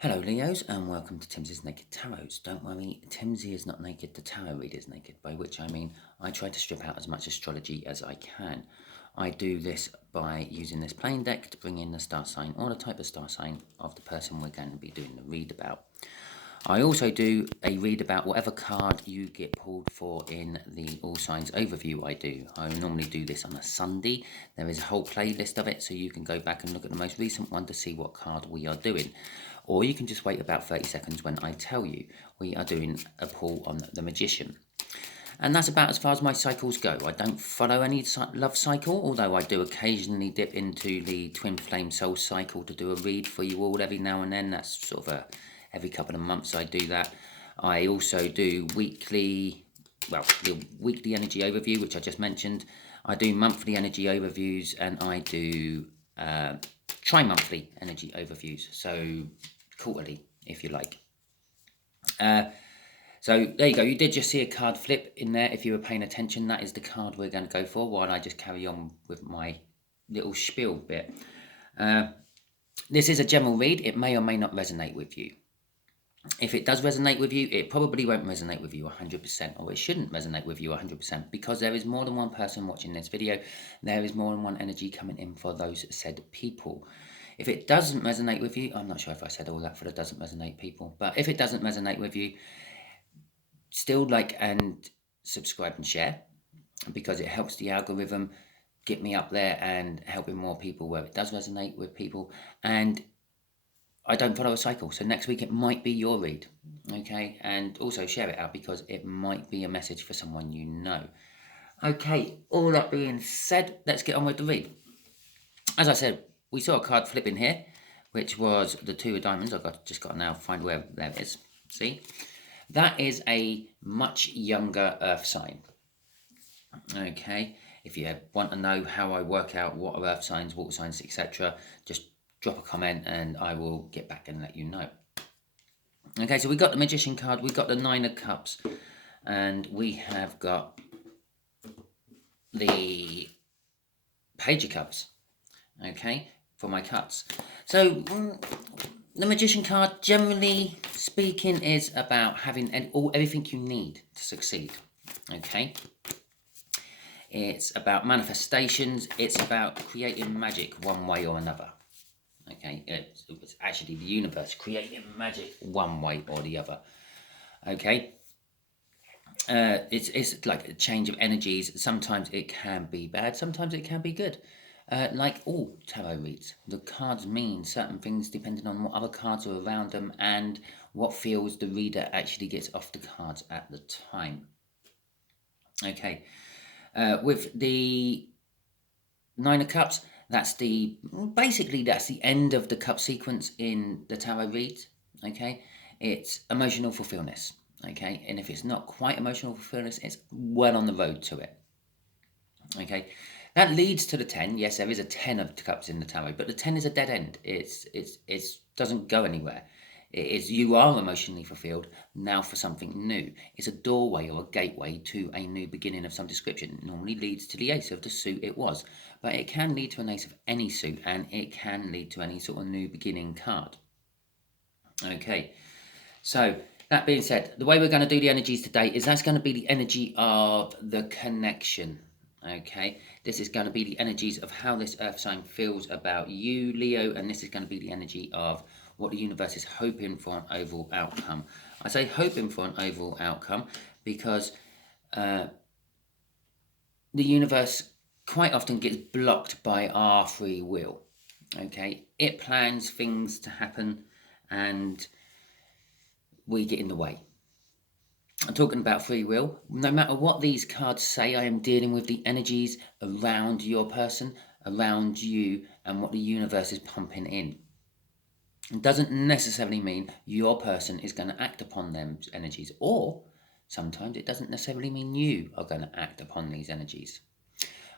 Hello Leos and welcome to Timsy's Naked Tarot. Don't worry, Timsy is not naked, the tarot reader is naked, by which I mean I try to strip out as much astrology as I can. I do this by using this plain deck to bring in the star sign or the type of star sign of the person we're going to be doing the read about. I also do a read about whatever card you get pulled for in the All Signs overview I do. I normally do this on a Sunday. There is a whole playlist of it, so you can go back and look at the most recent one to see what card we are doing. Or you can just wait about 30 seconds when I tell you we are doing a pull on the Magician. And that's about as far as my cycles go. I don't follow any love cycle, although I do occasionally dip into the Twin Flame Soul cycle to do a read for you all every now and then. That's sort of every couple of months I do that. I also do the weekly energy overview, which I just mentioned. I do monthly energy overviews, and I do tri-monthly energy overviews, so quarterly, if you like. So there you go. You did just see a card flip in there. If you were paying attention, that is the card we're going to go for while I just carry on with my little spiel bit. This is a general read. It may or may not resonate with you. If it does resonate with you, it probably won't resonate with you 100%, or it shouldn't resonate with you 100%, because there is more than one person watching this video. There is more than one energy coming in for those said people. If it doesn't resonate with you, I'm not sure if I said all that for the doesn't resonate people, but if it doesn't resonate with you, still like and subscribe and share, because it helps the algorithm get me up there and helping more people where it does resonate with people. And I don't follow a cycle, so next week it might be your read, okay? And also share it out because it might be a message for someone you know. Okay, all that being said, let's get on with the read. As I said, we saw a card flip in here, which was the Two of Diamonds. Just got to now find where there it is. See? That is a much younger earth sign. Okay, if you want to know how I work out what are earth signs, water signs, etc., just drop a comment and I will get back and let you know. Okay, so we got the Magician card, we got the Nine of Cups, and we have got the Page of Cups, okay, for my cuts. So the Magician card, generally speaking, is about having everything you need to succeed, okay? It's about manifestations. It's about creating magic one way or another, okay? It's actually the universe creating magic one way or the other, okay? It's like a change of energies. Sometimes it can be bad, sometimes it can be good. Like all tarot reads, the cards mean certain things depending on what other cards are around them and what feels the reader actually gets off the cards at the time. Okay, with the Nine of Cups, that's basically the end of the cup sequence in the tarot read. Okay, it's emotional fulfillment. Okay, and if it's not quite emotional fulfillment, it's well on the road to it. Okay, that leads to the 10. Yes, there is a 10 of cups in the tarot, but the 10 is a dead end. It doesn't go anywhere. It is, you are emotionally fulfilled now for something new. It's a doorway or a gateway to a new beginning of some description. It normally leads to the ace of the suit it was, but it can lead to an ace of any suit, and it can lead to any sort of new beginning card. Okay, so that being said, the way we're going to do the energies today is that's going to be the energy of the connection. Okay, this is going to be the energies of how this earth sign feels about you, Leo, and this is going to be the energy of what the universe is hoping for an overall outcome. I say hoping for an overall outcome because the universe quite often gets blocked by our free will. Okay, it plans things to happen and we get in the way. I'm talking about free will. No matter what these cards say, I am dealing with the energies around your person, around you, and what the universe is pumping in. It doesn't necessarily mean your person is going to act upon them energies, or sometimes it doesn't necessarily mean you are going to act upon these energies.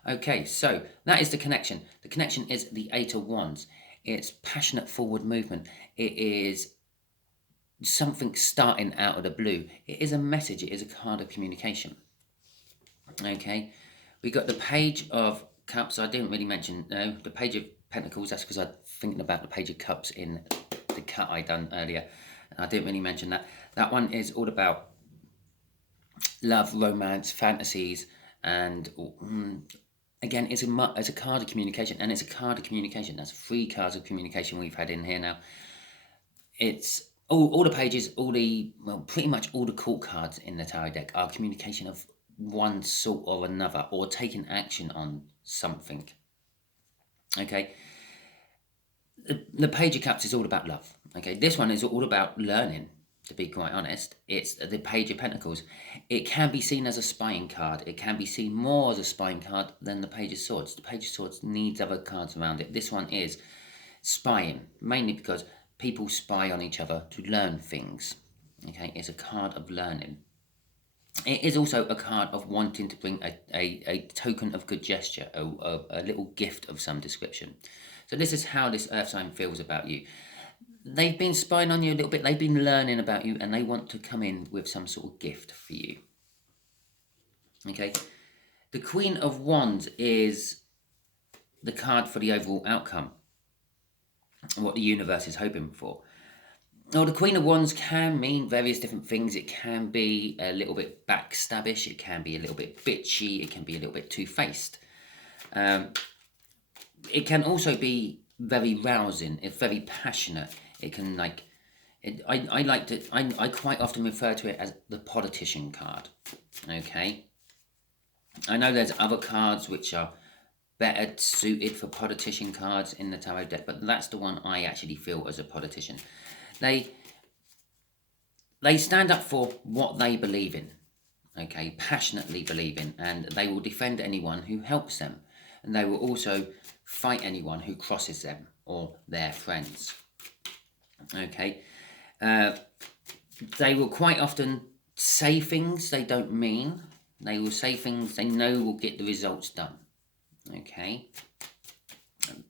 Okay, so that is the connection. The connection is the Eight of Wands. It's passionate forward movement. It is something starting out of the blue. It is a message. It is a card of communication. Okay, we got the Page of Cups. I didn't really mention the Page of Pentacles. That's because I'm thinking about the Page of Cups in the cut I done earlier. I didn't really mention that. That one is all about love, romance, fantasies, and again, it's a card of communication, and it's a card of communication. That's 3 cards of communication we've had in here now. It's all the pages, pretty much all the court cards in the tarot deck are communication of one sort or another, or taking action on something. Okay. The Page of Cups is all about love. Okay, this one is all about learning, to be quite honest. It's the Page of Pentacles. It can be seen as a spying card. It can be seen more as a spying card than the Page of Swords. The Page of Swords needs other cards around it. This one is spying, mainly because people spy on each other to learn things. Okay, it's a card of learning. It is also a card of wanting to bring a token of good gesture, a little gift of some description. So this is how this earth sign feels about you. They've been spying on you a little bit. They've been learning about you, and they want to come in with some sort of gift for you. Okay. The Queen of Wands is the card for the overall outcome, what the universe is hoping for. Now, the Queen of Wands can mean various different things. It can be a little bit backstabbish. It can be a little bit bitchy. It can be a little bit two-faced. It can also be very rousing. It's very passionate. It can I quite often refer to it as the politician card. Okay. I know there's other cards which are better suited for politician cards in the tarot deck, but that's the one I actually feel as a politician. They stand up for what they believe in, okay, passionately believe in, and they will defend anyone who helps them, and they will also fight anyone who crosses them or their friends. Okay, they will quite often say things they don't mean. They will say things they know will get the results done. Okay,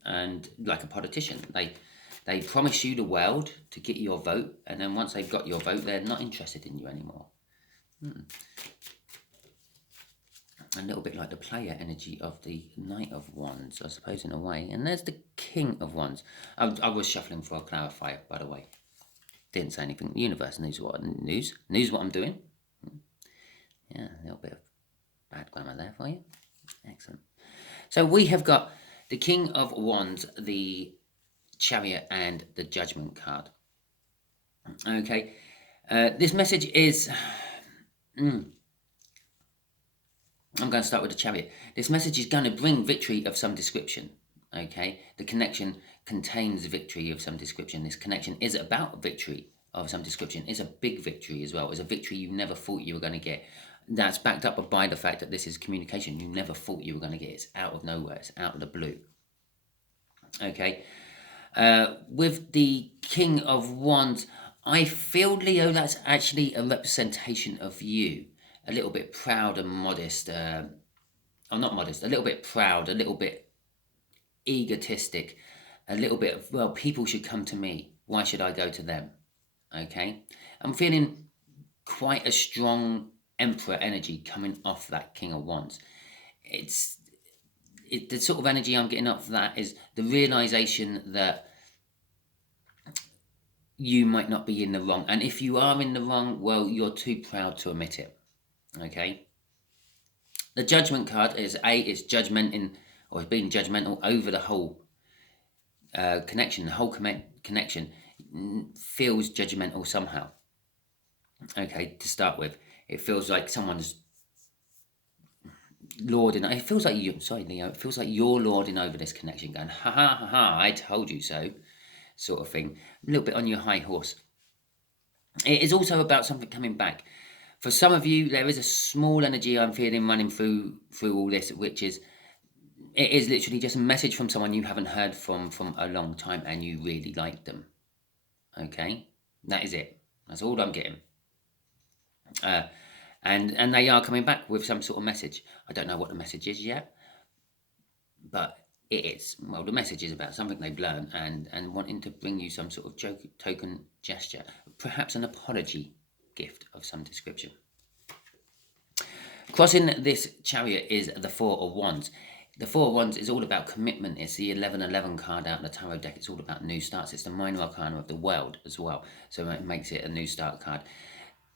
and like a politician, they promise you the world to get your vote, and then once they've got your vote, they're not interested in you anymore. A little bit like the player energy of the Knight of Wands, I suppose, in a way. And there's the King of Wands. I was shuffling for a clarifier, by the way. Didn't say anything. The universe knows what I'm doing. Yeah, a little bit of bad grammar there for you. Excellent. So we have got the King of Wands, the Chariot, and the Judgment card. Okay. This message is... I'm going to start with the Chariot. This message is going to bring victory of some description. Okay. The connection contains victory of some description. This connection is about victory of some description. It's a big victory as well. It's a victory you never thought you were going to get. That's backed up by the fact that this is communication you never thought you were going to get. It's out of nowhere. It's out of the blue. Okay. With the King of Wands, I feel, Leo, that's actually a representation of you. A little bit proud and modest. Not modest. A little bit proud. A little bit egotistic. A little bit of, well, people should come to me. Why should I go to them? Okay. I'm feeling quite a strong Emperor energy coming off that King of Wands. The sort of energy I'm getting off that is the realization that you might not be in the wrong. And if you are in the wrong, well, you're too proud to admit it. Okay. The Judgment card is it's judgmenting, or it's being judgmental over the whole connection. The whole connection feels judgmental somehow. Okay, to start with, it feels like someone's lording. It feels like you. Sorry, Leo. It feels like you're lording over this connection, going ha ha ha ha. I told you so, sort of thing. A little bit on your high horse. It is also about something coming back. For some of you, there is a small energy I'm feeling running through all this, which is, it is literally just a message from someone you haven't heard from a long time, and you really like them. Okay, that is it. That's all I'm getting. And they are coming back with some sort of message. I don't know what the message is yet, but it is. Well, the message is about something they've learned and wanting to bring you some sort of token gesture, perhaps an apology gift of some description. Crossing this Chariot is the Four of Wands. The Four of Wands is all about commitment. It's the 1111 card out of the tarot deck. It's all about new starts. It's the minor arcana of the world as well. So it makes it a new start card.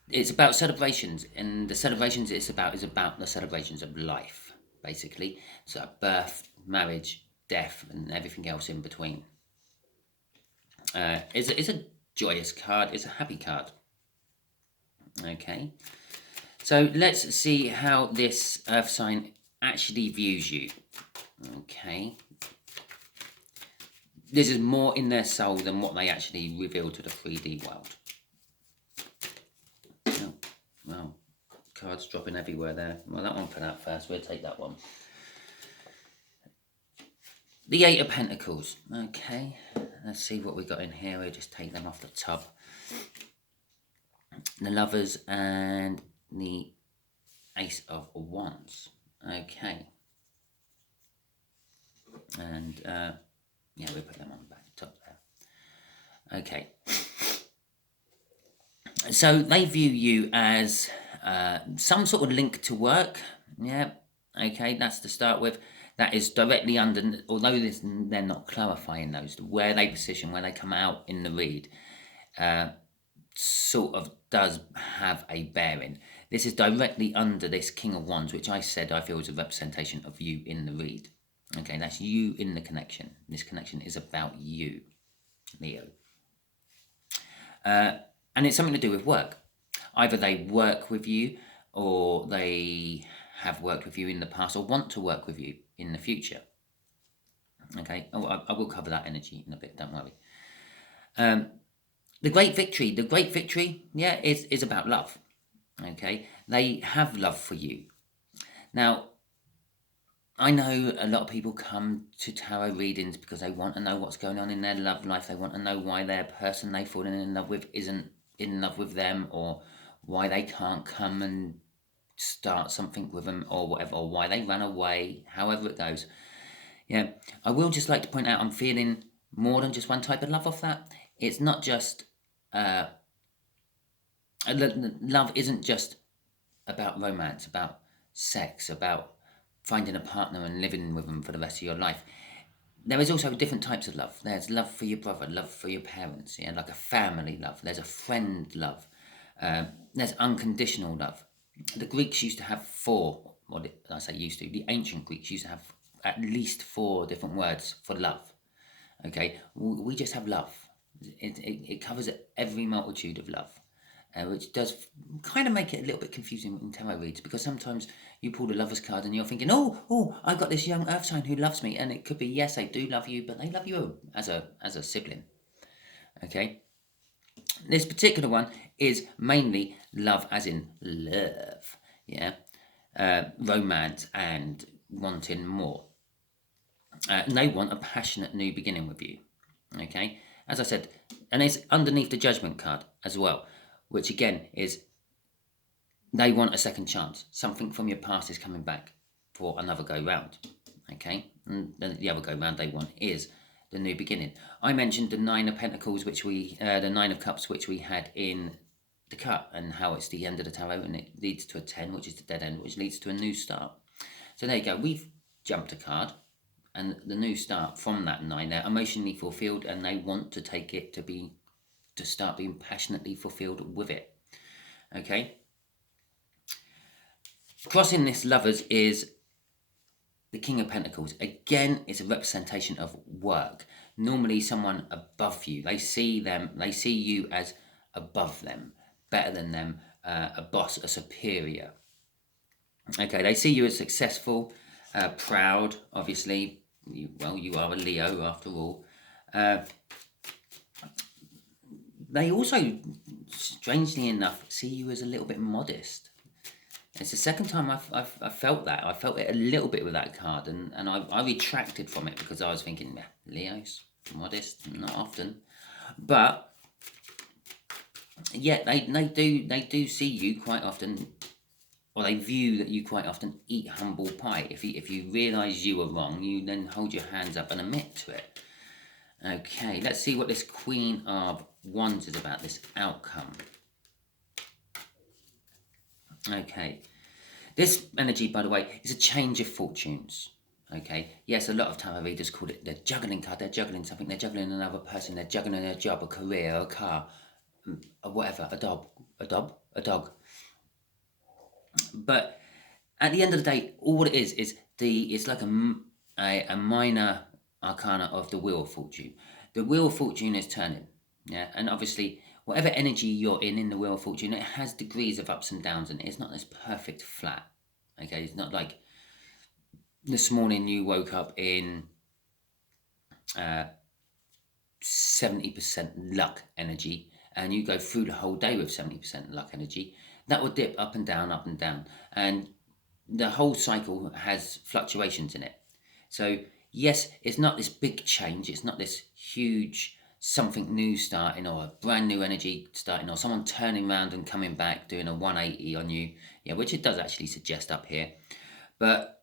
It's about celebrations, and the celebrations it's about is about the celebrations of life, basically. So birth, marriage, death, and everything else in between. It's a joyous card. It's a happy card. Okay. So let's see how this earth sign actually views you. Okay. This is more in their soul than what they actually reveal to the 3D world. Oh, well, cards dropping everywhere there. Well, that one put out first. We'll take that one. The Eight of Pentacles. Okay. Let's see what we got in here. We'll just take them off the tub. The Lovers and the Ace of Wands. Okay. And, yeah, we'll put them on the back top there. Okay. So they view you as some sort of link to work. Yeah. Okay, that's to start with. That is directly under, although they're not clarifying those, where they position, where they come out in the read, sort of does have a bearing. This is directly under this King of Wands, which I said I feel is a representation of you in the read. Okay, that's you in the connection. This connection is about you, Leo. And it's something to do with work. Either they work with you, or they have worked with you in the past, or want to work with you in the future. Okay, I will cover that energy in a bit, don't worry. The great victory, yeah, is about love. Okay, they have love for you. Now, I know a lot of people come to tarot readings because they want to know what's going on in their love life. They want to know why their person they've fallen in love with isn't in love with them, or why they can't come and start something with them, or whatever, or why they run away, however it goes. Yeah, I will just like to point out I'm feeling more than just one type of love off that. It's not just, love isn't just about romance, about sex, about finding a partner and living with them for the rest of your life. There is also different types of love. There's love for your brother, love for your parents, yeah, like a family love. There's a friend love. There's unconditional love. The Greeks used to have the ancient Greeks used to have at least 4 different words for love. Okay, we just have love. It covers every multitude of love, which does kind of make it a little bit confusing in tarot reads, because sometimes you pull the Lovers card and you're thinking, oh, I've got this young earth sign who loves me, and it could be, yes, they do love you, but they love you as a sibling. Okay. This particular one is mainly love as in love, yeah, romance and wanting more. And they want a passionate new beginning with you, okay? As I said, and it's underneath the Judgment card as well, which again is they want a second chance. Something from your past is coming back for another go round, okay? And the other go round they want is the new beginning. I mentioned the Nine of Pentacles, the Nine of Cups, which we had in the cut, and how it's the end of the tarot, and it leads to a 10, which is the dead end, which leads to a new start. So there you go. We've jumped a card, and the new start from that 9, they're emotionally fulfilled, and they want to take it to start being passionately fulfilled with it. Okay. Crossing this Lovers is the King of Pentacles. Again, it's a representation of work. Normally someone above you. They see you as above them, better than them, a boss, a superior. Okay, they see you as successful, proud, obviously. You are a Leo after all. They also, strangely enough, see you as a little bit modest. It's the second time I've felt that. I felt it a little bit with that card, and I retracted from it because I was thinking, Leo's modest, not often. But yeah, they do see you quite often, or they view that you quite often eat humble pie. If you realise you were wrong, you then hold your hands up and admit to it. Okay, let's see what this Queen of Wands is about, this outcome. Okay. This energy, by the way, is a change of fortunes. Okay, yes, a lot of tarot readers call it the juggling card. They're juggling something. They're juggling another person. They're juggling a job, a career, a car, or whatever. A dog. But at the end of the day, all it is it's like a minor arcana of the Wheel of Fortune. The Wheel of Fortune is turning, yeah, and obviously whatever energy you're in the Wheel of Fortune, it has degrees of ups and downs, and it's not this perfect flat. Okay, it's not like this morning you woke up in 70% luck energy, and you go through the whole day with 70% luck energy. That will dip up and down, and the whole cycle has fluctuations in it. So yes, it's not this big change. It's not this huge something new starting, or a brand new energy starting, or someone turning around and coming back doing a 180 on you. Yeah, which it does actually suggest up here, but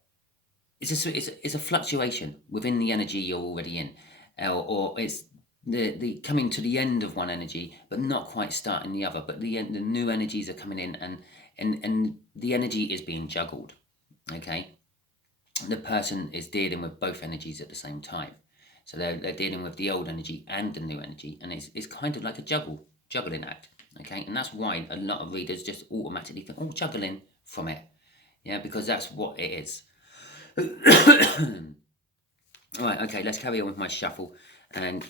it's a fluctuation within the energy you're already in, or it's the coming to the end of one energy, but not quite starting the other. But the new energies are coming in, and the energy is being juggled. Okay, the person is dealing with both energies at the same time, so they're dealing with the old energy and the new energy, and it's kind of like a juggling act. Okay, and that's why a lot of readers just automatically think, oh, juggling from it, yeah, because that's what it is. Right, okay, let's carry on with my shuffle and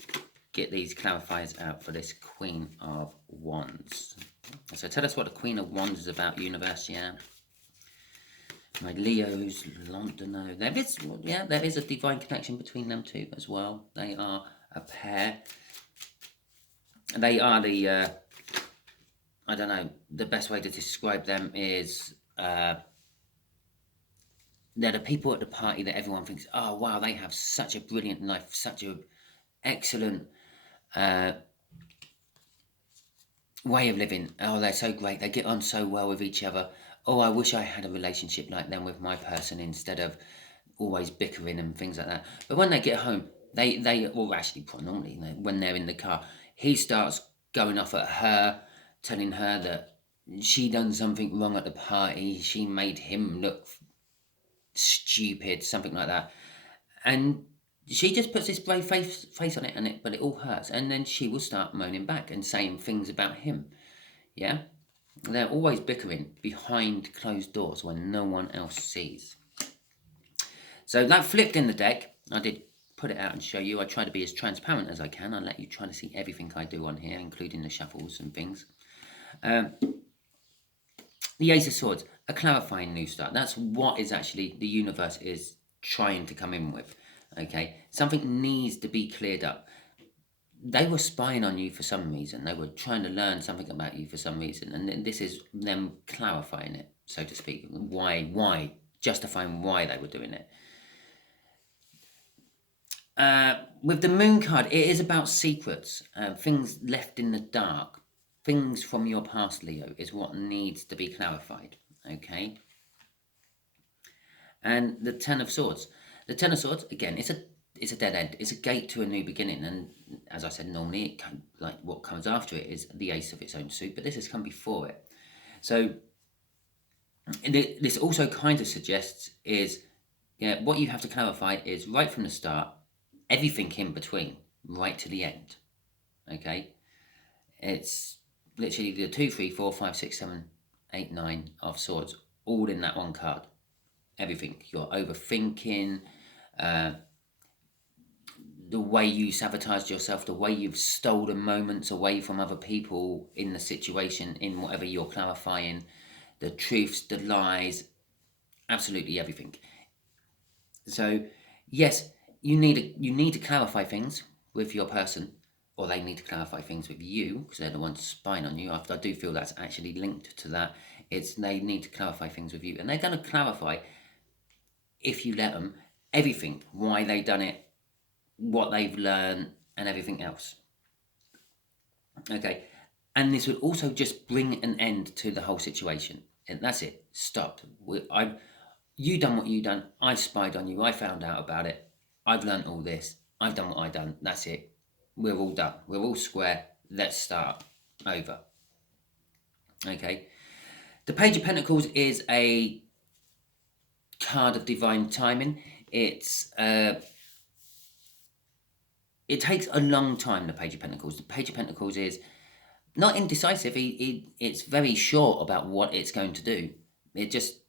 get these clarifiers out for this Queen of Wands. So tell us what the Queen of Wands is about, universe, yeah? My Leos, Londoner. There is a divine connection between them two as well. They are a pair. They are I don't know, the best way to describe them is they're the people at the party that everyone thinks, oh wow, they have such a brilliant life, such a excellent way of living. Oh, they're so great. They get on so well with each other. Oh, I wish I had a relationship like them with my person, instead of always bickering and things like that. But when they get home, well, actually, normally when they're in the car, he starts going off at her, telling her that she done something wrong at the party. She made him look stupid, something like that, and she just puts this brave face on it, but it all hurts, and then she will start moaning back and saying things about him. Yeah, they're always bickering behind closed doors when no one else sees. So that flipped in the deck. I did put it out and show you. I try to be as transparent as I can. I let you try to see everything I do on here, including the shuffles and things. The Ace of Swords, a clarifying new start. That's what is actually the universe is trying to come in with. Okay, something needs to be cleared up. They were spying on you for some reason. They were trying to learn something about you for some reason, and this is them clarifying it, so to speak. Why, justifying why they were doing it. With the Moon card, it is about secrets, things left in the dark. Things from your past, Leo, is what needs to be clarified, okay? And the Ten of Swords. The Ten of Swords, again, it's a dead end. It's a gate to a new beginning. And as I said, normally, like what comes after it is the Ace of its own suit, but this has come before it. So this also kind of suggests is, what you have to clarify is right from the start, everything in between, right to the end, okay? It's literally the 2, 3, 4, 5, 6, 7, 8, 9 of swords, all in that one card. Everything. You're overthinking, the way you sabotaged yourself, the way you've stolen moments away from other people in the situation, in whatever you're clarifying, the truths, the lies, absolutely everything. So yes, you need to clarify things with your person, or they need to clarify things with you, because they're the ones spying on you. I do feel that's actually linked to that. They need to clarify things with you, and they're going to clarify, if you let them, everything, why they done it, what they've learned, and everything else. Okay, and this would also just bring an end to the whole situation, and that's it. Stopped. You done what you done. I spied on you. I found out about it. I've learned all this. I've done what I done. That's it. We're all done. We're all square. Let's start over. Okay. The Page of Pentacles is a card of divine timing. it's it takes a long time, the Page of Pentacles. The Page of Pentacles is not indecisive. It's very sure about what it's going to do. It just,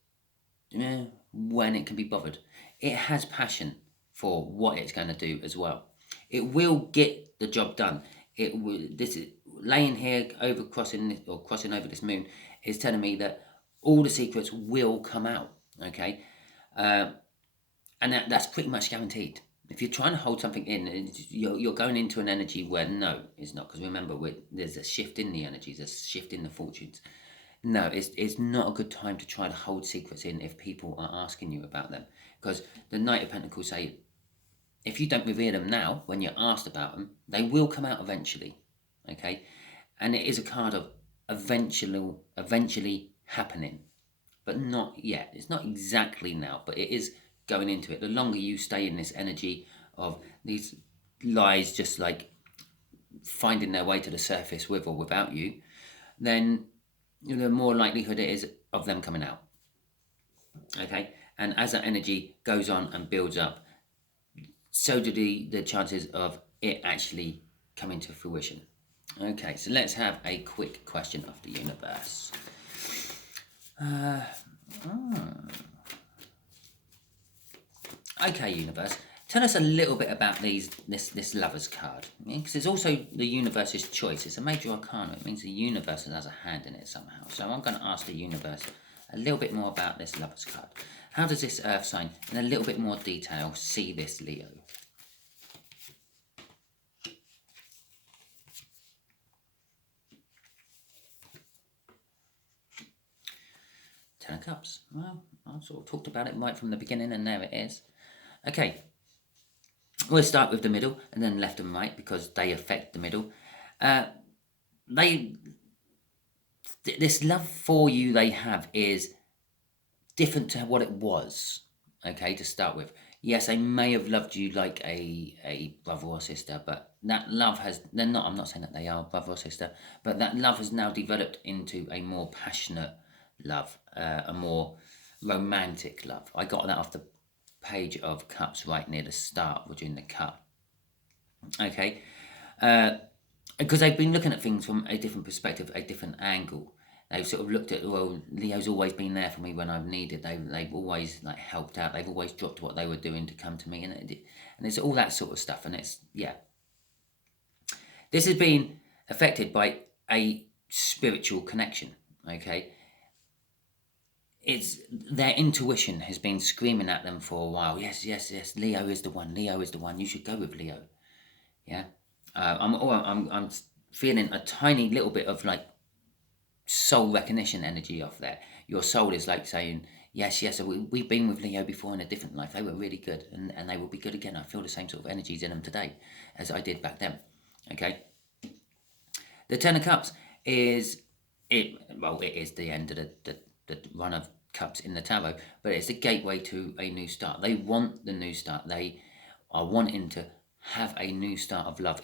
when it can be bothered. It has passion for what it's going to do as well. It will get the job done. It will. This is laying here over crossing over this moon is telling me that all the secrets will come out. Okay, and that's pretty much guaranteed. If you're trying to hold something in, you're going into an energy where no, it's not. Because remember, there's a shift in the energies, there's a shift in the fortunes. No, it's not a good time to try to hold secrets in if people are asking you about them. Because the Knight of Pentacles say, if you don't reveal them now, when you're asked about them, they will come out eventually. Okay? And it is a card of eventually happening. But not yet. It's not exactly now, but it is going into it. The longer you stay in this energy of these lies just like finding their way to the surface with or without you, then the more likelihood it is of them coming out. Okay? And as that energy goes on and builds up, so do the chances of it actually coming to fruition. Okay, so let's have a quick question of the universe. Okay, universe, tell us a little bit about this Lover's card. Because it's also the universe's choice. It's a major arcana. It means the universe has a hand in it somehow. So I'm going to ask the universe a little bit more about this Lover's card. How does this earth sign, in a little bit more detail, see this Leo? Ten of Cups. Well, I sort of talked about it right from the beginning, and there it is. Okay, we'll start with the middle and then left and right because they affect the middle. This love for you they have is different to what it was. Okay, to start with, yes, they may have loved you like a brother or sister, but that love they're not. I'm not saying that they are brother or sister, but that love has now developed into a more passionate love, a more romantic love. I got that off the Page of Cups right near the start, which in the cut. Okay, because they've been looking at things from a different perspective, a different angle. They've sort of looked at, well, Leo's always been there for me when I've needed. They've always like helped out. They've always dropped what they were doing to come to me, and it's all that sort of stuff. And it's this has been affected by a spiritual connection. Okay, it's their intuition has been screaming at them for a while. Yes, Leo is the one. Leo is the one. You should go with Leo. Yeah, I'm feeling a tiny little bit of like soul recognition energy off there. Your soul is like saying, yes, we've been with Leo before in a different life. They were really good, and they will be good again. I feel the same sort of energies in them today as I did back then. Okay. The Ten of Cups is it. Well, it is the end of the run of cups in the tarot, but it's the gateway to a new start. They want the new start. They are wanting to have a new start of love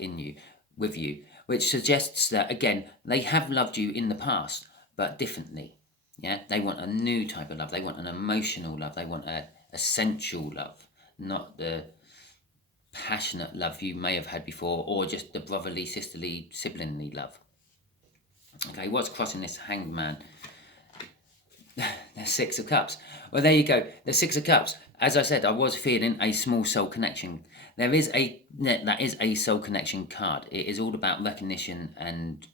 with you, which suggests that again they have loved you in the past, but differently. Yeah, they want a new type of love. They want an emotional love. They want a sensual love, not the passionate love you may have had before, or just the brotherly, sisterly, siblingly love. Okay, what's crossing this Hanged Man? The Six of Cups. Well, there you go. The Six of Cups. As I said, I was feeling a small soul connection. That is a soul connection card. It is all about recognition and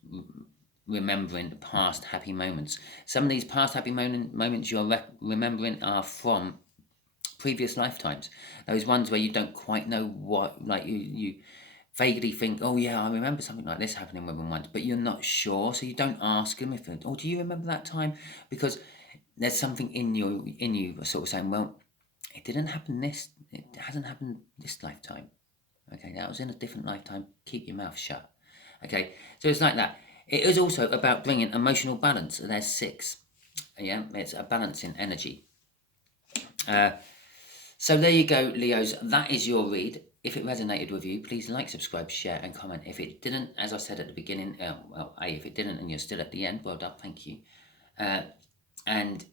remembering past happy moments. Some of these past happy moments you're remembering are from previous lifetimes. Those ones where you don't quite know what, like you vaguely think, oh yeah, I remember something like this happening with them once, but you're not sure, so you don't ask them if, oh, do you remember that time? Because there's something in you sort of saying, well, it hasn't happened this lifetime. Okay, that was in a different lifetime. Keep your mouth shut. Okay, so it's like that. It is also about bringing emotional balance. There's 6. Yeah, it's a balancing energy. So there you go, Leos. That is your read. If it resonated with you, please like, subscribe, share, and comment. If it didn't, as I said at the beginning, if it didn't and you're still at the end, well done, thank you. And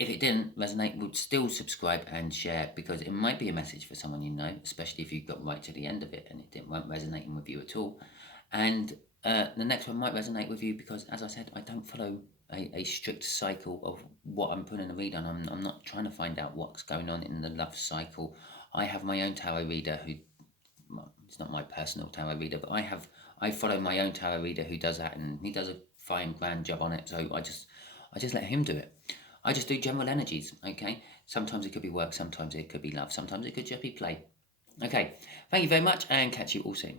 If it didn't resonate, would still subscribe and share, because it might be a message for someone you know, especially if you got right to the end of it and it weren't resonating with you at all. And the next one might resonate with you because, as I said, I don't follow a strict cycle of what I'm putting a read on. I'm not trying to find out what's going on in the love cycle. I have my own tarot reader who, well, it's not my personal tarot reader, but I follow my own tarot reader who does that, and he does a fine grand job on it. So I just let him do it. I just do general energies. Okay, sometimes it could be work, sometimes it could be love, sometimes it could just be play. Okay, thank you very much, and catch you all soon.